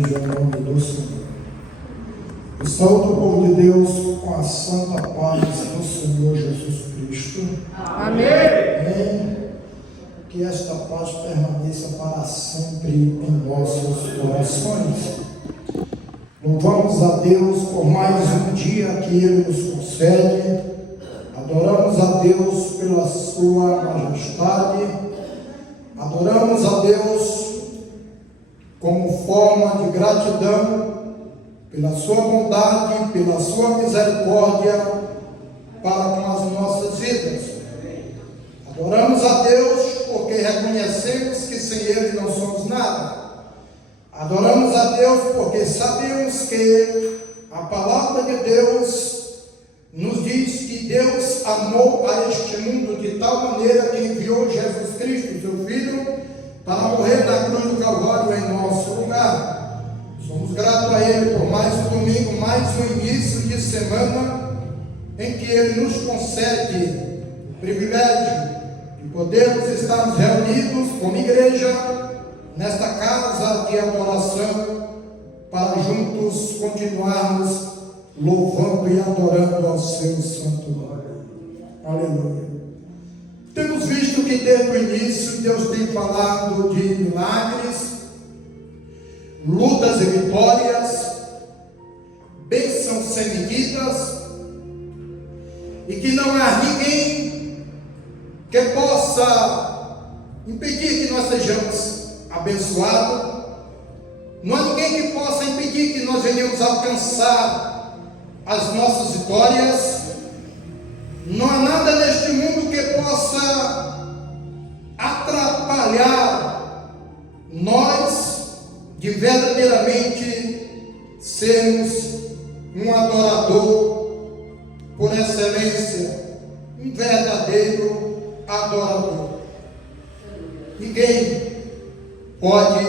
seja o nome do Senhor. Eu saúdo o povo de Deus com a santa paz do Senhor Jesus Cristo. Amém. Que esta paz permaneça para sempre em nossos corações. Louvamos a Deus por mais um dia que Ele nos concede. Adoramos a Deus pela sua majestade. Adoramos a Deus como forma de gratidão pela sua bondade, pela sua misericórdia para com as nossas vidas. Adoramos a Deus porque reconhecemos que sem Ele não somos nada. Adoramos a Deus porque sabemos que a palavra de Deus nos diz que Deus amou a este mundo de tal maneira que enviou Jesus Cristo, seu Filho, para morrer na cruz do Calvário em nosso lugar. Somos gratos a Ele por mais um domingo, mais um início de semana em que Ele nos concede o privilégio de podermos estarmos reunidos como igreja nesta casa de adoração para juntos continuarmos louvando e adorando ao seu santo nome. Aleluia. Temos visto que desde o início Deus tem falado de milagres, lutas e vitórias, bênçãos sem medidas, e que não há ninguém que possa impedir que nós sejamos abençoados, não há ninguém que possa impedir que nós venhamos alcançar as nossas vitórias. Não há nada neste mundo que possa atrapalhar nós de verdadeiramente sermos um adorador por excelência, um verdadeiro adorador. Ninguém pode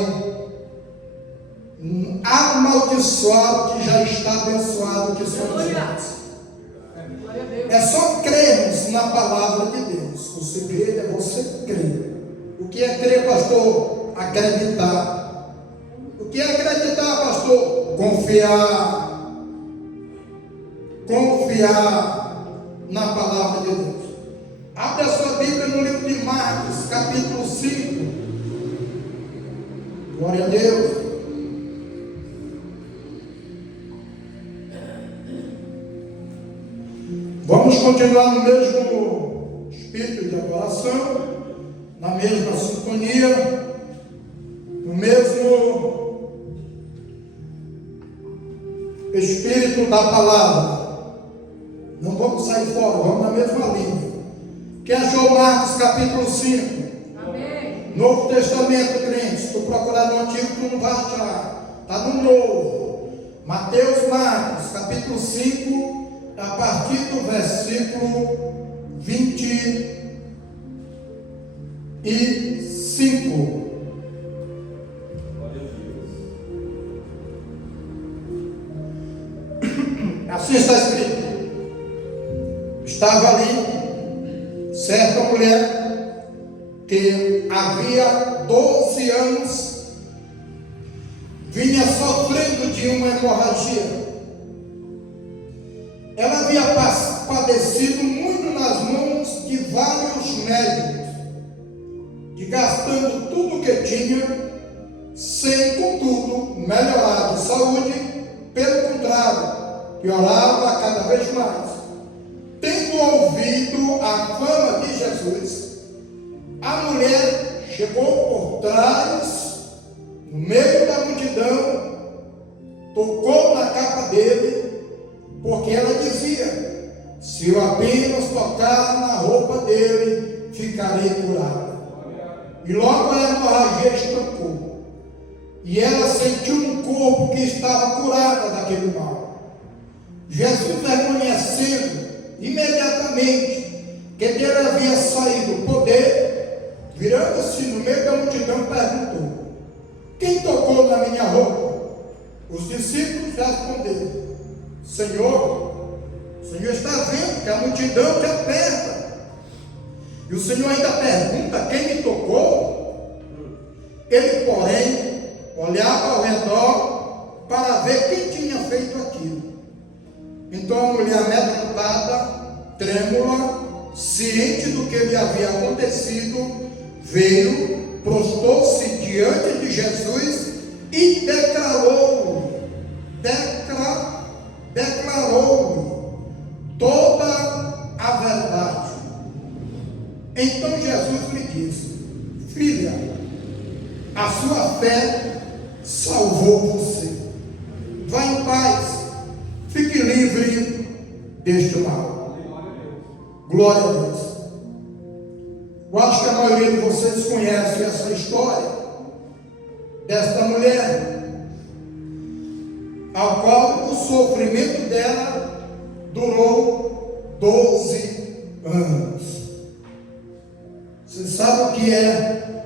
amaldiçoar o que já está abençoado, que somos nós. É só crermos na palavra de Deus. O segredo é você crer. O que é crer, pastor? Acreditar. O que é acreditar, pastor? Confiar. Confiar na palavra de Deus. Abre a sua Bíblia no livro de Marcos, capítulo 5. Glória a Deus. Vamos continuar no mesmo espírito de adoração, na mesma sintonia, no mesmo espírito da palavra. Não vamos sair fora, vamos na mesma linha. Quem achou Marcos capítulo 5? Amém. Novo Testamento, crente. Se tu procurar no Antigo, tu não vai achar. Está no Novo. Mateus, Marcos capítulo 5, a partir do versículo 25. Assim está escrito. Estava ali certa mulher que havia 12 anos vinha sofrendo de uma hemorragia. Ela havia padecido muito nas mãos de vários médicos, e gastando tudo o que tinha, sem, contudo, melhorar de saúde, pelo contrário, piorava cada vez mais. Tendo ouvido a fama de Jesus, a mulher chegou por trás, no meio da multidão, tocou na capa dele, porque ela dizia: se eu apenas tocar na roupa dele, ficarei curada. E logo a hemorragia estancou, e ela sentiu no corpo que estava curada daquele mal. Jesus, reconhecendo imediatamente que dele havia saído o poder, virando-se no meio da multidão, perguntou: quem tocou na minha roupa? Os discípulos responderam: Senhor, o Senhor está vendo que a multidão te aperta, e o Senhor ainda pergunta quem me tocou? Ele, porém, olhava ao redor Então a mulher amedrontada, trêmula, ciente do que lhe havia acontecido, veio, prostou-se diante de Jesus e declarou toda a verdade. Então Jesus lhe disse: filha, a sua fé salvou você. Vá em paz, fique livre deste mal. Glória a Deus. Eu acho que a maioria de vocês conhece essa história desta mulher, ao qual o sofrimento dela durou 12 anos. Você sabe o que é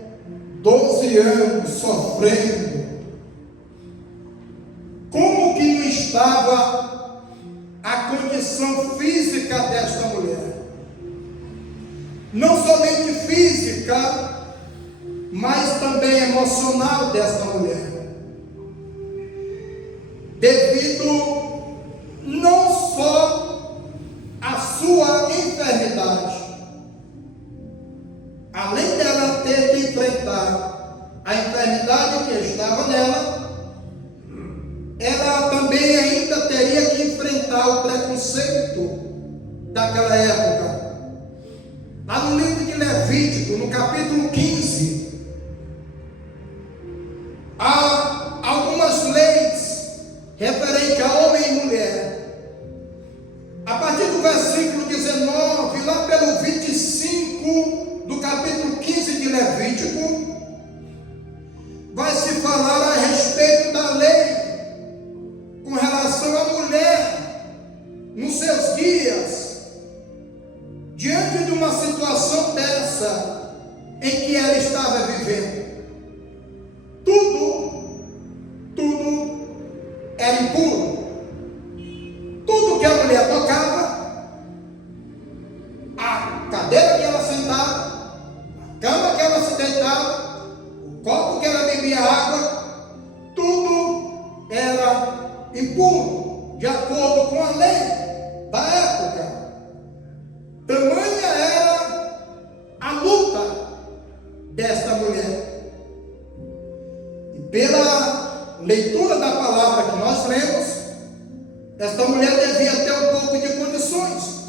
12 anos sofrendo? Como que não estava a condição física desta mulher? Não somente física, mas também emocional desta mulher. Devido não só à sua enfermidade, além dela ter que enfrentar a enfermidade que estava nela, ela também ainda teria que enfrentar o preconceito daquela época. Lá no livro de Levítico, no capítulo 15, há algumas leis referentes a homem e mulher. A partir do versículo 19, lá pelo 25 do capítulo 15 de Levítico, vai se falar a respeito da lei com relação à mulher nos seus dias, diante de uma situação dessa em que ela estava vivendo. Tudo era impuro. Tudo que a mulher tocava, a cadeira que ela sentava, a cama que ela se deitava, o copo que ela bebia água, tudo era impuro, de acordo com a lei da época. Tamanha era a luta desta mulher. E pela leitura da palavra que nós lemos, esta mulher devia ter um pouco de condições,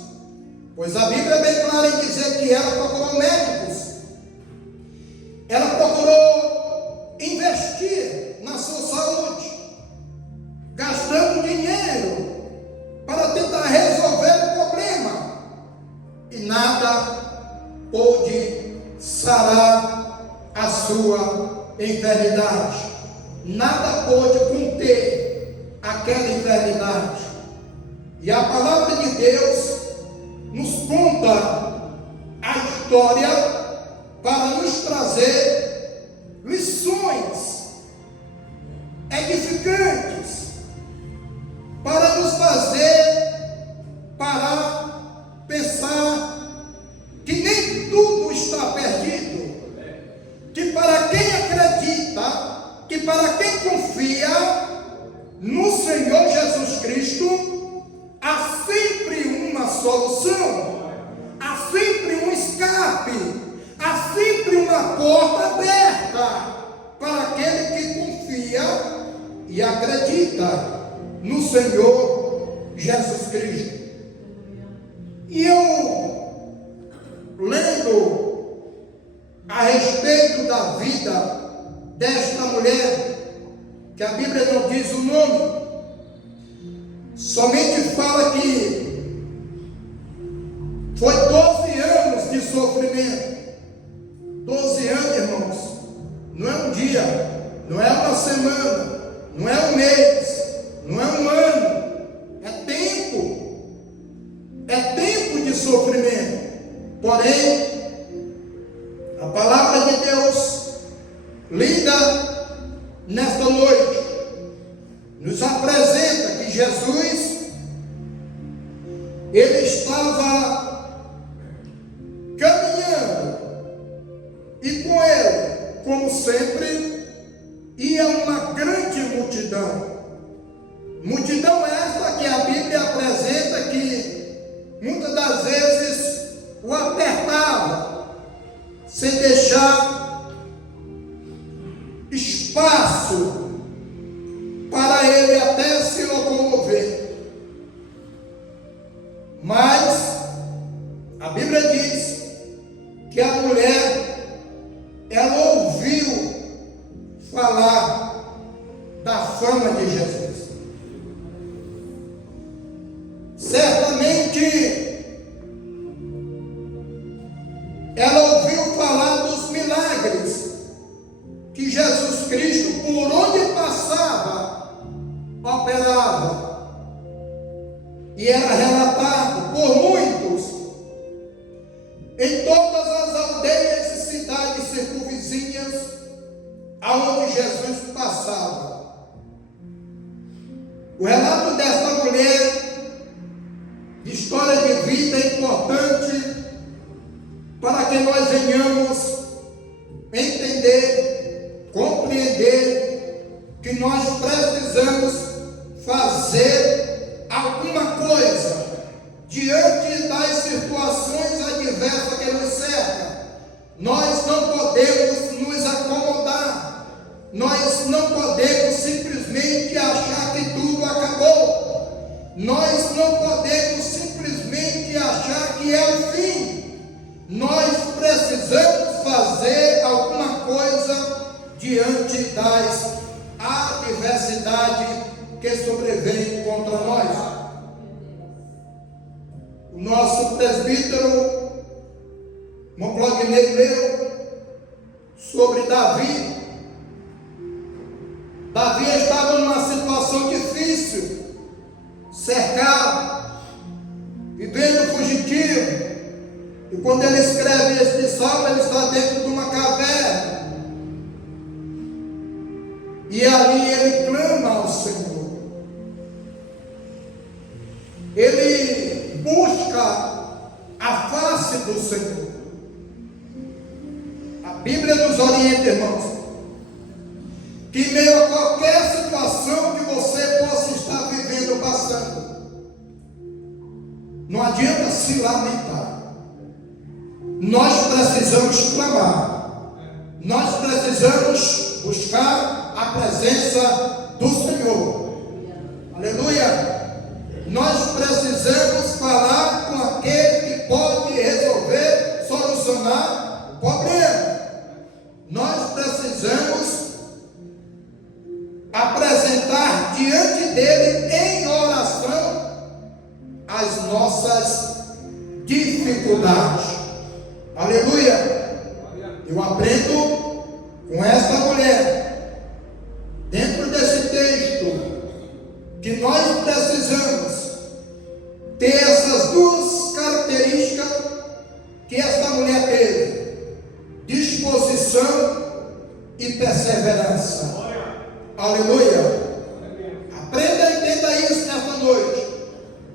pois a Bíblia é bem clara em dizer que ela procurou médicos, ela procurou investir na sua saúde, gastando dinheiro para tentar resolver o problema, e nada pôde sarar a sua enfermidade, nada pôde conter aquela enfermidade. E a palavra de Deus nos conta a história para nos trazer lições edificantes, para nos fazer parar, pensar que nem tudo está perdido, que para quem acredita, que para quem confia no Senhor Jesus Cristo, há sempre uma solução, há sempre um escape, há sempre uma porta aberta para aquele que confia e acredita no Senhor Jesus Cristo. E eu, lendo a respeito da vida desta mulher, que a Bíblia não diz o nome, somente fala que foi 12 anos de sofrimento. 12 anos, irmãos, não é um dia, não é uma semana, não é um mês, não é um ano, é tempo de sofrimento. Porém, a palavra de Deus, lida nesta noite, nos apresenta que Jesus, ele estava caminhando, e com ele, como sempre, ia uma grande multidão. Multidão esta que a Bíblia apresenta ele até se locomover. Mas a Bíblia diz que a mulher, ela ouviu falar da fama de Jesus. Certamente ela ouviu falar dos milagres que Jesus Cristo, por onde passava, operava, e era relatado por muitos em todas as aldeias e cidades circunvizinhas aonde Jesus passava. O relato desta mulher, de história de vida, é importante para que nós venhamos entender, compreender que nós precisamos fazer alguma coisa diante das situações adversas que nos cercam. Nós não podemos nos acomodar, nós não podemos simplesmente achar que tudo acabou, nós não podemos simplesmente achar que é o fim. Nós precisamos fazer alguma coisa diante das adversidades que sobrevêm contra nós. O nosso presbítero Monclognei leu sobre Davi. Davi estava numa situação difícil, cercado, vivendo fugitivo. E quando ele escreve este salmo, ele está dentro de uma caverna. E ali ele clama ao Senhor. Ele busca a face do Senhor. A Bíblia nos orienta, irmãos, que em meio a qualquer situação que você possa estar vivendo, passando, não adianta se lamentar. Nós precisamos clamar, nós precisamos buscar a presença do Senhor. Aleluia! Nós precisamos falar com aquele que pode resolver, solucionar o problema. Nós precisamos apresentar diante dele em oração as nossas dificuldades. Aleluia! Eu aprendo com esta mulher, dentro desse texto, que nós precisamos ter essas duas características que esta mulher teve: disposição e perseverança. Aleluia! Aprenda e entenda isso nesta noite.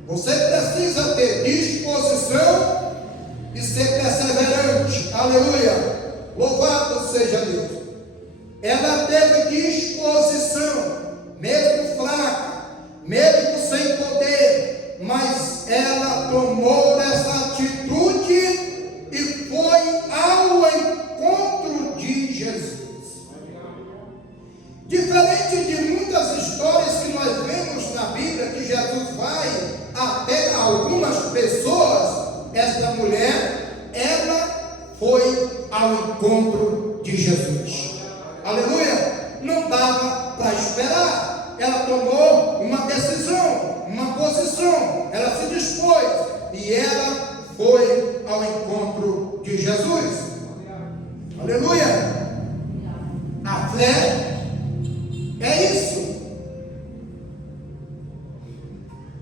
Você precisa ter disposição e ser perseverante. Aleluia! Louvado seja Deus. Ela teve disposição, mesmo fraca, mesmo sem poder, mas ela tomou essa atitude e foi ao encontro de Jesus. Diferente de muitas histórias que nós vemos na Bíblia, que Jesus vai até algumas pessoas, esta mulher, ela foi ao encontro de Jesus. Aleluia! Não dava para esperar. Ela tomou uma decisão, uma posição. Ela se dispôs e ela foi ao encontro de Jesus. Aleluia! A fé é isso.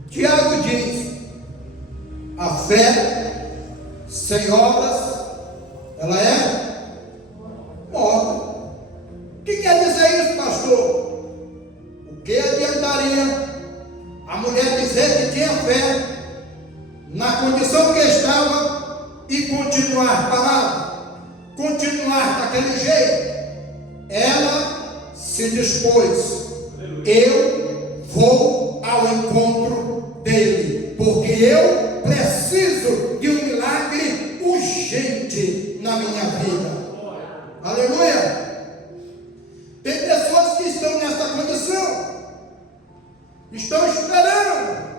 Tiago diz: a fé sem obras, ela é morta. O que quer dizer isso, pastor? O que adiantaria a mulher dizer que tinha fé na condição que estava e continuar parada, continuar daquele jeito? Ela se dispôs: eu vou ao encontro dele, porque eu preciso de um milagre urgente na minha vida. Aleluia! Tem pessoas que estão nessa condição, estão esperando,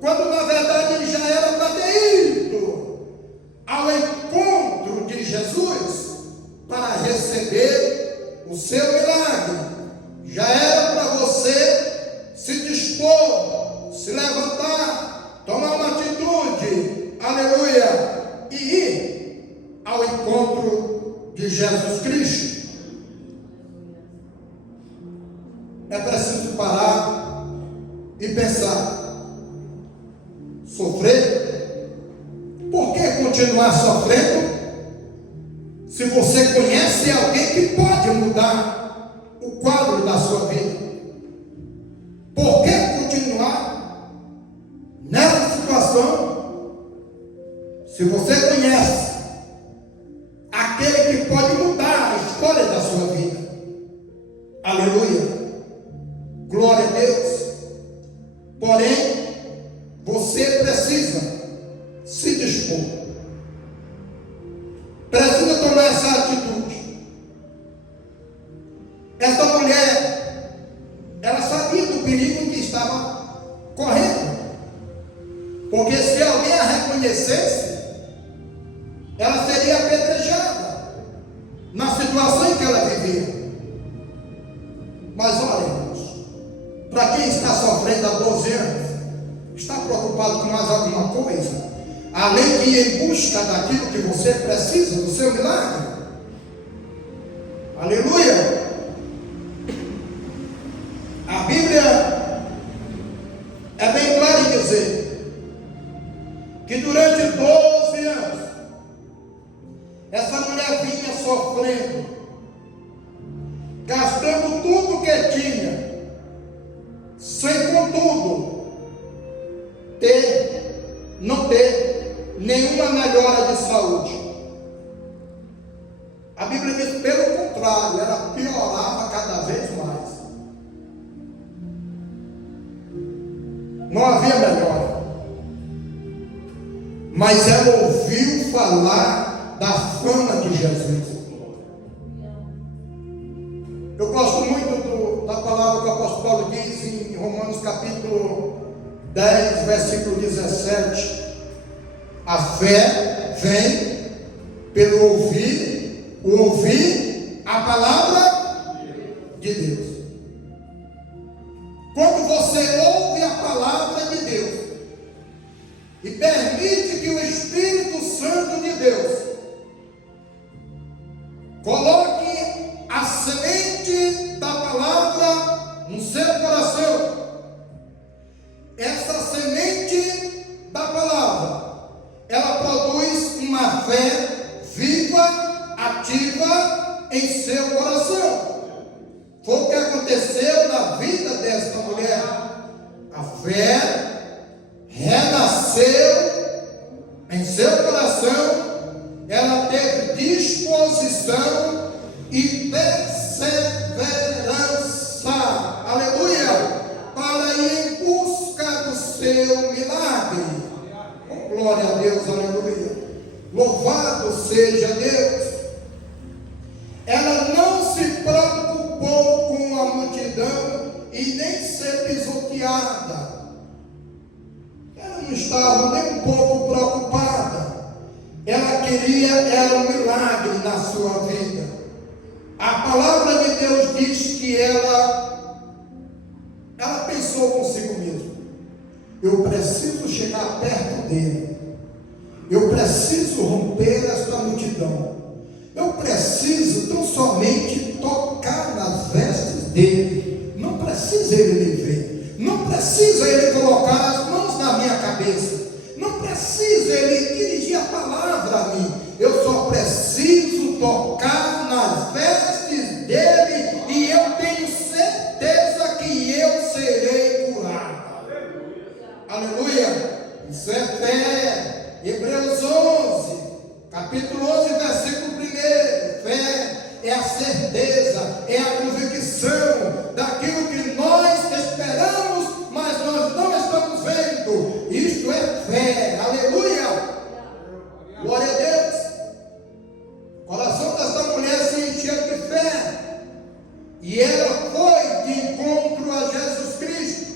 quando na verdade ele já era para ter ido ao encontro de Jesus para receber o seu milagre. Já era para você se dispor, se levantar, tomar uma atitude, aleluia, e ir ao encontro de Jesus Cristo. É preciso parar e pensar: sofrer? Por que continuar sofrendo? Se você conhece alguém que pode mudar o quadro da sua vida, por que continuar nessa situação? Se você conhece aquele que pode mudar a história da sua vida, aleluia, glória a Deus. Porém, você precisa se dispor, precisa tomar essa atitude. Essa mulher, ela sabia do perigo que estava correndo, porque se alguém a reconhecesse, ela seria apedrejada na situação em que ela vivia. Mas olha, irmãos, para quem está sofrendo há 12 anos, está preocupado com mais alguma coisa, além de ir em busca daquilo que você precisa, do seu milagre? Aleluia! A Bíblia é bem clara em dizer que durante 12 anos essa mulher vinha sofrendo, gastando tudo que tinha, sem contudo não ter nenhuma melhora de saúde. A Bíblia diz, pelo contrário, ela piorava cada vez mais. Não havia melhora. Mas ela ouviu falar da fama de Jesus. Eu gosto muito da palavra que o apóstolo Paulo diz em Romanos capítulo 10, versículo 17. A fé vem pelo ouvir a palavra de Deus. Quando você ouve a palavra de Deus e permite que o Espírito Santo de Deus coloque a semente da palavra no seu coração, essa semente da palavra, ela produz uma fé viva, ativa em seu coração. Foi o que aconteceu na vida desta mulher. A fé renasceu em seu coração, ela teve disposição e perseverança, aleluia, para ir em busca do seu milagre. Oh, glória a Deus, aleluia, louvado seja Deus. Ela não se preocupou com a multidão e nem ser pisoteada. Ela não estava nem um pouco preocupada. Ela queria era um milagre na sua vida. A palavra de Deus diz que ela pensou consigo mesma: eu preciso chegar perto dele, eu preciso romper esta multidão, eu preciso tão somente tocar nas vestes dele. Não precisa ele me ver, não precisa ele colocar as mãos na minha cabeça, não precisa ele dirigir a palavra a mim, eu só preciso tocar nas vestes dele e eu tenho certeza que eu serei curado. Aleluia! Isso é fé. Hebreus 11, capítulo 11, versículo 1. Fé é a certeza, é a convicção daquilo que nós esperamos, mas nós não estamos vendo. Isto é fé. Aleluia! Glória a Deus. O coração desta mulher se encheu de fé, e ela foi de encontro a Jesus Cristo.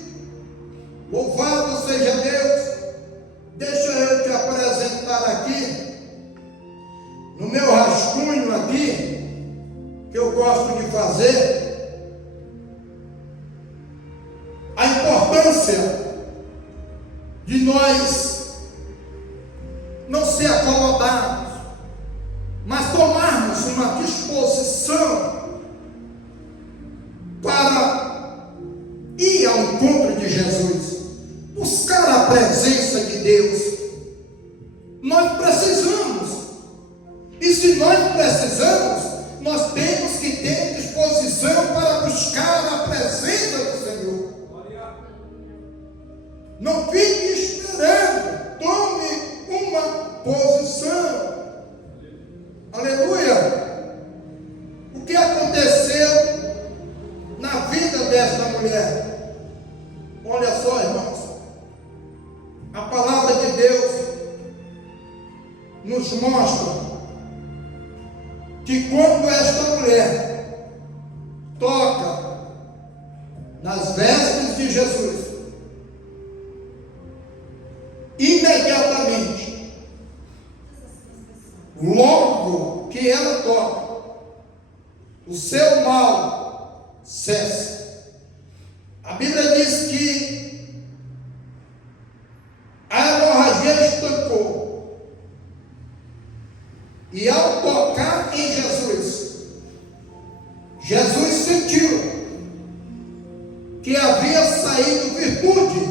importância de nós não ser acomodados, mas tomarmos uma disposição para ir ao encontro de Jesus, buscar a presença de Deus. Nós precisamos, e se nós precisamos, nós temos que ter disposição para buscar a presença do Senhor. Não fique esperando, tome uma posição. Aleluia! O que aconteceu na vida desta mulher? Olha só, irmãos, a palavra de Deus nos mostra que quando esta mulher toca nas vestes de Jesus, imediatamente, logo que ela toca, o seu mal cessa. A Bíblia diz que a hemorragia estancou. E ao tocar em Jesus, Jesus sentiu que havia saído virtude.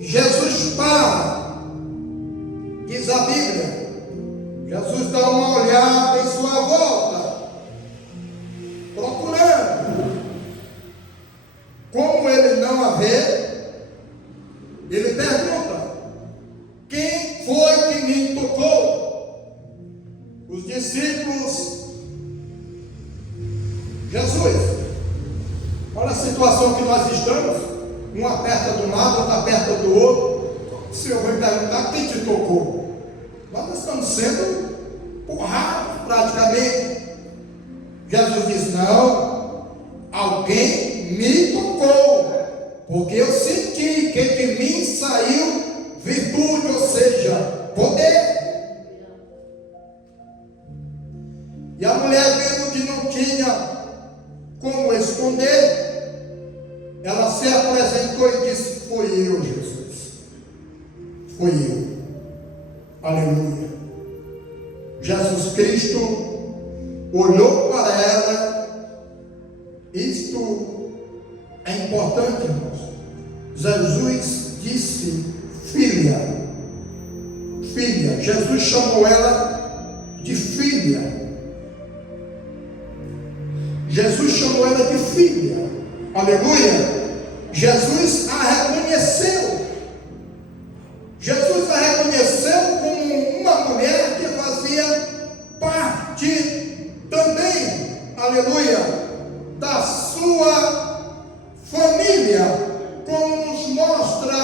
Jesus para, diz a Bíblia, Jesus dá uma olhada em sua volta, procurando. Como ele não a vê, ele pergunta: quem foi que me tocou? Os discípulos: Jesus, olha a situação que nós estamos, um aperta de um lado, outro aperta do outro. O Senhor vai perguntar: quem te tocou? Nós estamos sendo porrados praticamente. Jesus diz: não, alguém me tocou, porque eu senti que de mim saiu virtude, ou seja, poder. E a mulher, vendo que não tinha como esconder, ela se apresentou e disse: foi eu, Jesus, foi eu. Aleluia. Jesus Cristo olhou para ela. Isto é importante, irmãos. Jesus disse: filha, filha. Jesus chamou ela de filha. Jesus chamou ela de filha. Aleluia. Jesus a reconheceu. Jesus a reconheceu como uma mulher que fazia parte também, aleluia, da sua família, como nos mostra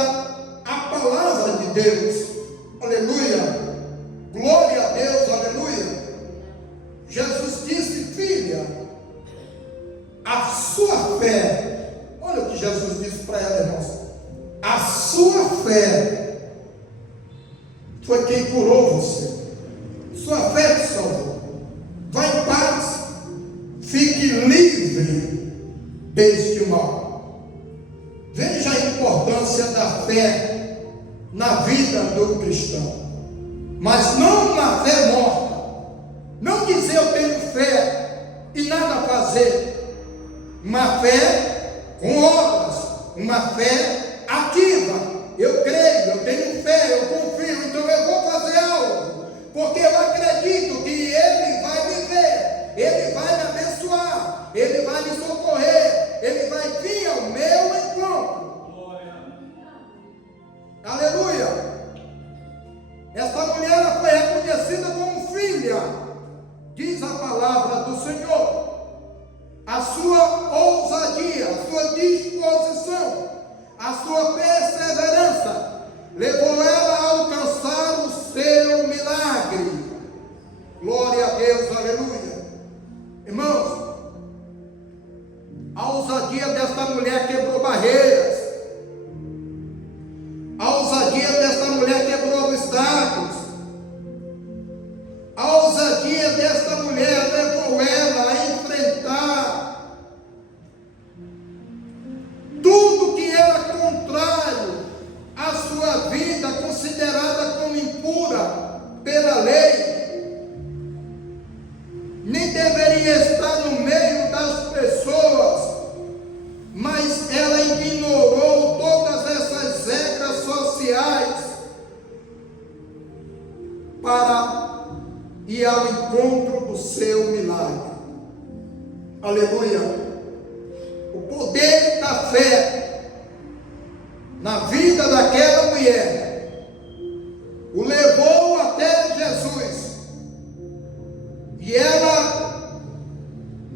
a palavra de Deus. Aleluia. Glória a Deus, aleluia. Jesus disse: filha, a sua fé, olha o que Jesus disse para ela, irmãos: a sua fé foi quem curou você, sua fé te salvou. Vá em paz, fique livre deste mal. Veja a importância da fé na vida do cristão, mas não uma fé morta. Não dizer eu tenho fé e nada fazer. Uma fé com obras, uma fé ativa. Eu creio, eu tenho fé, eu confio, então eu vou fazer algo, porque eu acredito que Ele vai me ver, Ele vai me abençoar, Ele vai me socorrer, Ele vai vir ao meu encontro. Aleluia. Esta mulher, ela foi reconhecida como filha, diz a palavra do Senhor. A sua ousadia, a sua disposição, a sua perseverança levou ela a alcançar o seu milagre. Glória a Deus, aleluia. Irmãos, a ousadia desta mulher quebrou barreiras. A ousadia desta mulher quebrou obstáculos. A ousadia desta mulher levou ela a enfrentar aleluia, o poder da fé na vida daquela mulher o levou até Jesus, e ela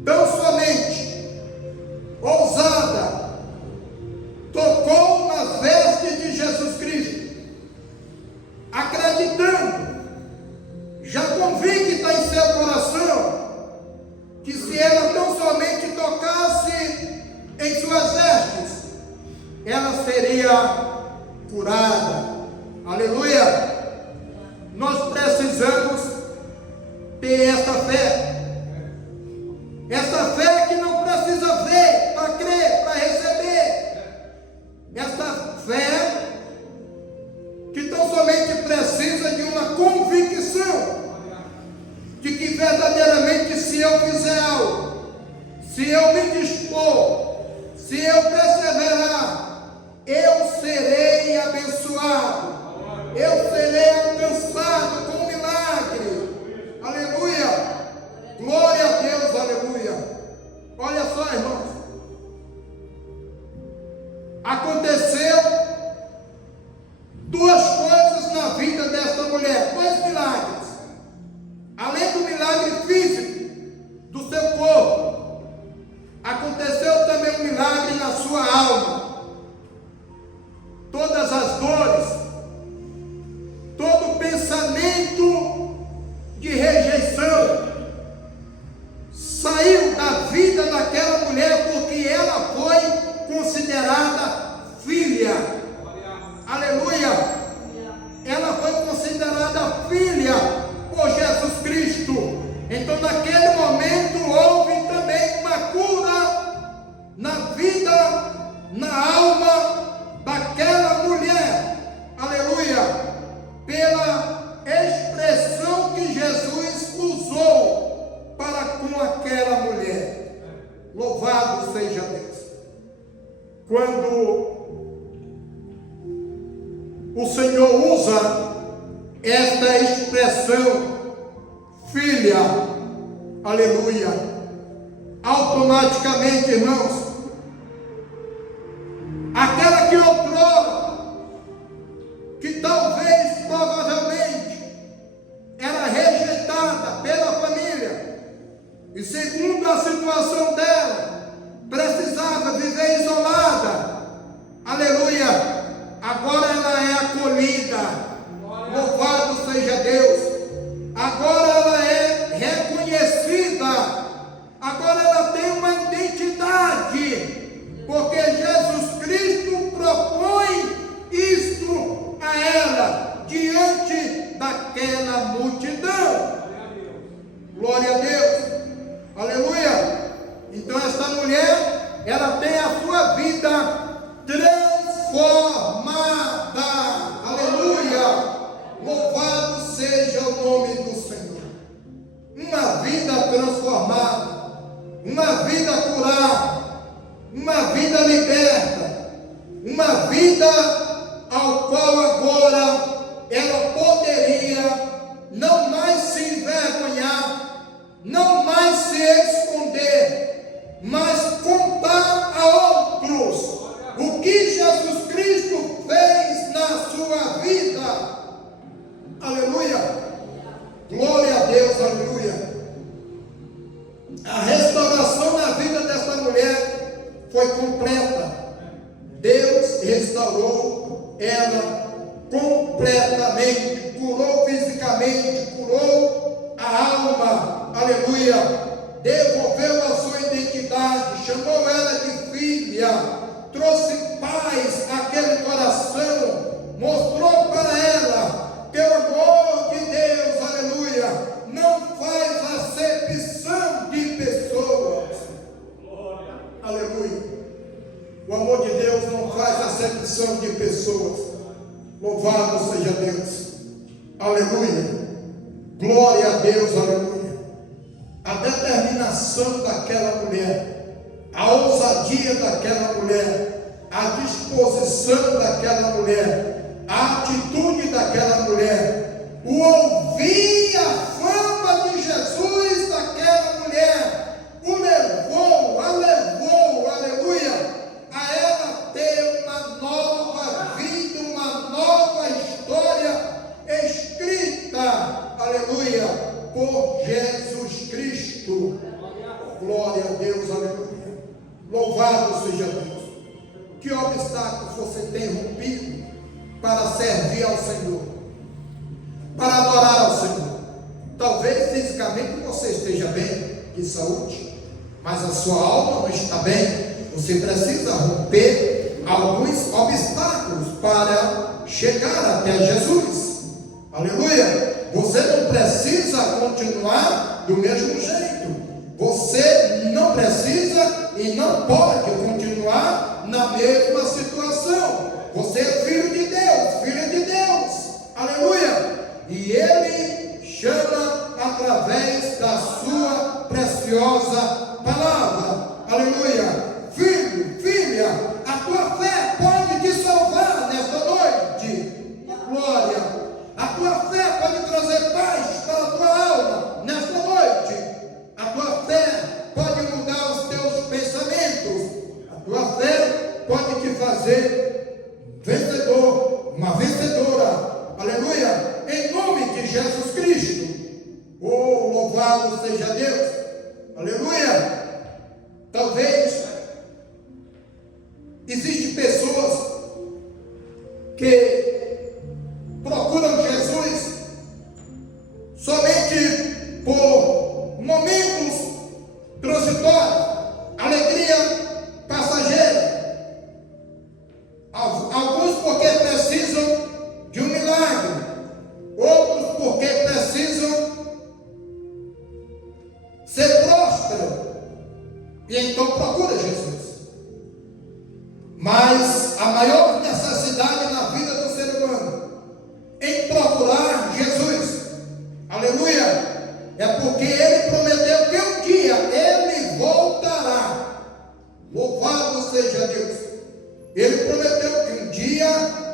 tão somente ousada tocou nas vestes de Jesus Cristo, acreditando, já convicta em seu coração, que se ela tão somente tocasse em suas vestes, ela seria curada. Aleluia! Nós precisamos ter essa fé que não precisa ver para crer, para receber, essa fé que tão somente precisa de uma convicção de que verdadeiramente, se eu fizer algo, se eu me dispor, se eu perseverar, eu serei abençoado, eu serei alcançado com um milagre. Aleluia! Glória a Deus, aleluia! Olha só, irmãos, aconteceu duas coisas na vida desta mulher, dois milagres. Além do milagre físico do seu corpo, aconteceu também um milagre na sua alma. Todas as dores, todo o pensamento de rejeição saiu da vida daquela mulher, porque ela foi considerada filha. Aleluia! Ela foi considerada filha por Jesus Cristo. Então naquele momento houve também uma cura na vida, na alma daquela mulher. Aleluia! Pela expressão que Jesus usou para com aquela mulher. Louvado seja Deus. Quando o Senhor usa esta expressão filha, aleluia, automaticamente, irmãos, aquela que outrora, que talvez, provavelmente, era rejeitada pela família, e segundo a situação dela, precisava viver isolada, aleluia, agora ela é acolhida. Louvado seja Deus. Agora ela é reconhecida. Agora ela tem uma identidade, porque Jesus Cristo propõe isto a ela diante daquela multidão. Glória a Deus. Aleluia. Então esta mulher, ela tem a sua vida transformada. Aleluia! Louvado seja o nome do Senhor. Uma vida transformada, uma vida curada, uma vida liberta, uma vida ao qual agora ela poderia não mais se envergonhar, não mais se esconder, mas contar a outros o que Jesus Cristo fez na sua vida. Aleluia! Glória a Deus, aleluia! A restauração na vida dessa mulher foi completa. Deus restaurou ela completamente, curou fisicamente, curou a alma, aleluia! Devolveu a sua identidade, chamou ela de filha, trouxe paz àquele coração, mostrou para ela que o amor de Deus, aleluia, não faz acepção de pessoas. Aleluia. O amor de Deus não faz acepção de pessoas. Louvado seja Deus. Aleluia. Glória a Deus, aleluia. A determinação daquela mulher, a ousadia daquela mulher, a disposição daquela mulher, a atitude daquela mulher, o ouvir a fama de Jesus daquela mulher, o levou Louvado seja Deus. Que obstáculos você tem rompido para servir ao Senhor, para adorar ao Senhor? Talvez fisicamente você esteja bem, de saúde, mas a sua alma não está bem. Você precisa romper alguns obstáculos para chegar até Jesus. Aleluia! Você não precisa continuar do mesmo jeito. Você não precisa e não pode continuar na mesma situação. Você é filho de Deus, filha de Deus. Aleluia! E Ele chama através da sua preciosa palavra. Aleluia! Filho, filha, a tua fé pode te salvar nesta noite. Glória! A tua fé pode trazer paz para a tua alma nesta noite. A tua fé pode mudar os teus pensamentos. A tua fé pode te fazer vencedor, uma vencedora. Aleluia! Em nome de Jesus Cristo. Oh, louvado seja Deus. Aleluia! Talvez existem pessoas que procuram Jesus somente por momentos transitórios, alegria passageira. Alguns porque precisam de um milagre, outros porque precisam ser prósperos e então procura Jesus. Mas a maior necessidade na vida do ser humano em procurar Jesus, aleluia, é porque Ele prometeu que um dia Ele voltará. Louvado seja Deus. Ele prometeu que um dia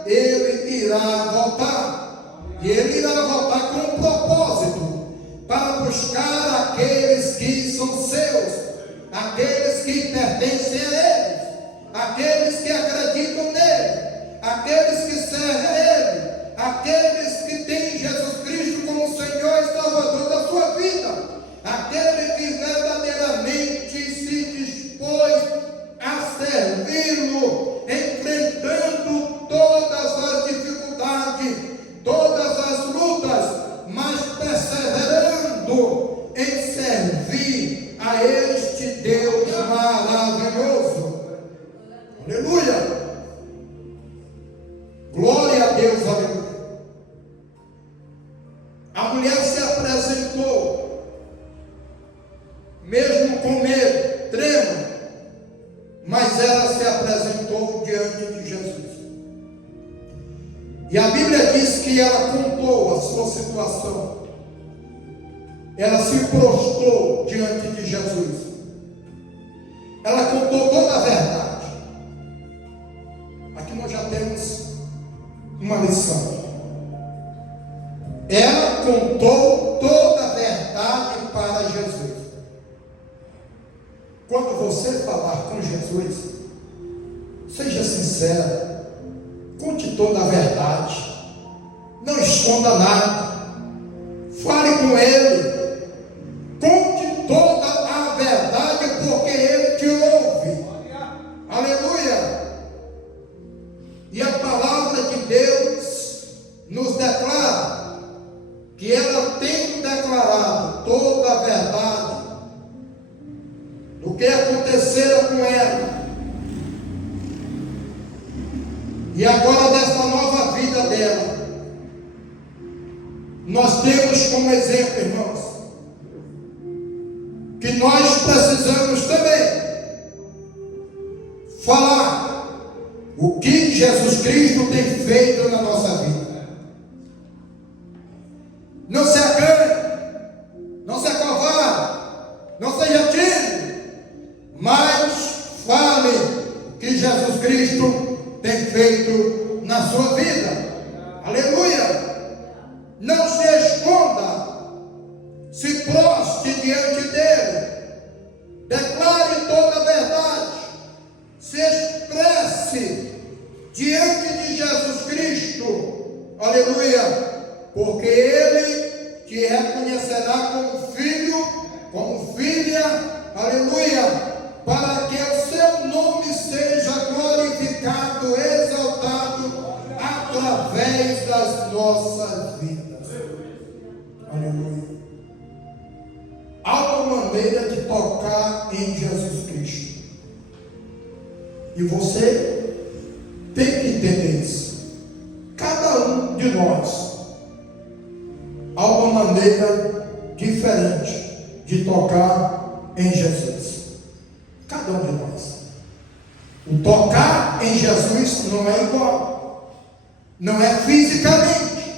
Ele irá voltar, e Ele irá voltar com um propósito, para buscar aqueles que são seus, aqueles que pertencem a Ele, aqueles que acreditam nele, aqueles que servem a Ele, aqueles que têm Jesus Cristo como Senhor e Salvador da sua vida, aquele que verdadeiramente se dispôs a servi-lo, enfrentando todas as dificuldades, todas as lutas, mas perseverando em servir a este Deus maravilhoso. Aleluia! Glória a Deus, aleluia! A mulher se apresentou, mesmo com medo, trema, mas ela se apresentou diante de Jesus. E a Bíblia diz que ela contou a sua situação, ela se prostrou diante de Jesus, ela contou toda a verdade. Aqui nós já temos uma lição. Ela contou toda a verdade para Jesus. Quando você falar com Jesus, seja sincero, conte toda a verdade, não esconda nada, fale com Ele, conte toda a verdade, porque Ele te ouve. Aleluia! E a palavra de Deus nos declara que ela tem declarado toda a verdade do que acontecera com ela. E agora, dessa nova vida dela, nós temos como exemplo, irmãos, que nós precisamos também falar o que Jesus Cristo tem feito na nossa vida. Não se acanhe, não se acovarde, não seja tímido, mas fale o que Jesus Cristo tem feito na sua vida. Aleluia! Não se esconda, se prostre diante dele, declare toda a verdade, se expresse diante de Jesus Cristo. Aleluia! Porque Ele te reconhecerá como filho, como filha, aleluia, para que o seu nossas vidas. Aleluia. Há uma maneira de tocar em Jesus Cristo. E você tem que entender isso. Cada um de nós há uma maneira diferente de tocar em Jesus. Cada um de nós. O tocar em Jesus não é igual. Não é fisicamente,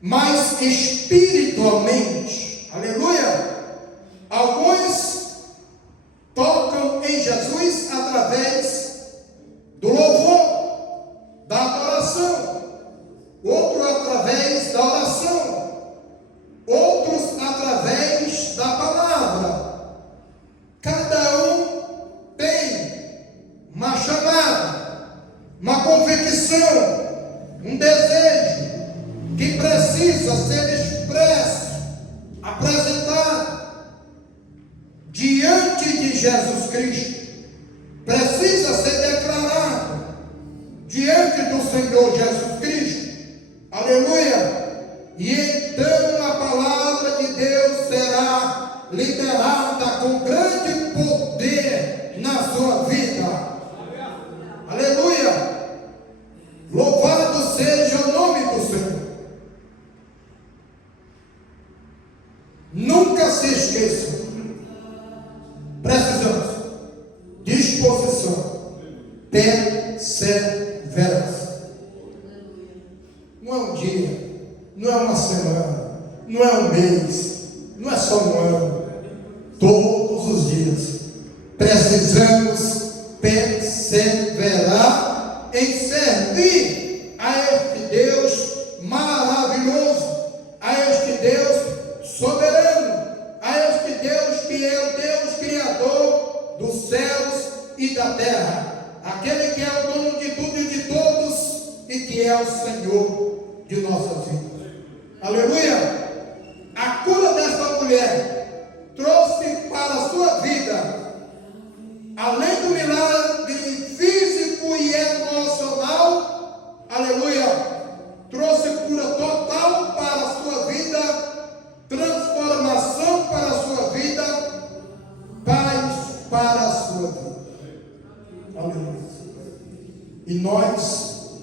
mas espiritualmente. Aleluia! Alguns tocam em Jesus através do louvor, da adoração, outro através da oração, outros através da palavra. Cada um tem uma chamada, uma convicção, um desejo que precisa ser expresso, apresentado diante de Jesus Cristo, precisa ser declarado diante do Senhor Jesus Cristo. Aleluia! E então a palavra de Deus será liberada com grande poder na sua vida. Aleluia! Louvado seja o nome do Senhor. Nunca se esqueçam. Precisamos. Disposição. Perseverança. Não é um dia, não é uma semana, não é um mês, não é só um ano. Todos os dias precisamos perseverar em servir a este Deus maravilhoso, a este Deus soberano, a este Deus que é o Deus criador dos céus e da terra, aquele que é o dono de tudo e de todos e que é o Senhor de nossas vidas. Aleluia! A cura desta mulher trouxe para a sua vida, além do milagre físico e emocional, aleluia, trouxe cura total para a sua vida, transformação para a sua vida, paz para a sua vida. Aleluia. E nós,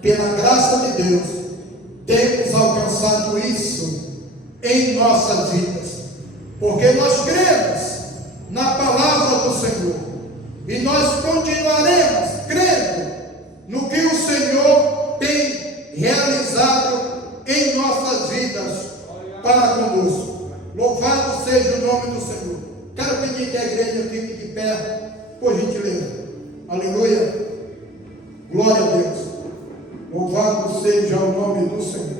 pela graça de Deus, temos alcançado isso em nossas vidas, porque nós cremos na palavra do Senhor, e nós continuaremos crendo no que o Senhor tem realizado em nossas vidas para conosco. Louvado seja o nome do Senhor. Quero pedir que a igreja fique de pé, por gentileza. Aleluia. Glória a Deus. Louvado seja o nome do Senhor.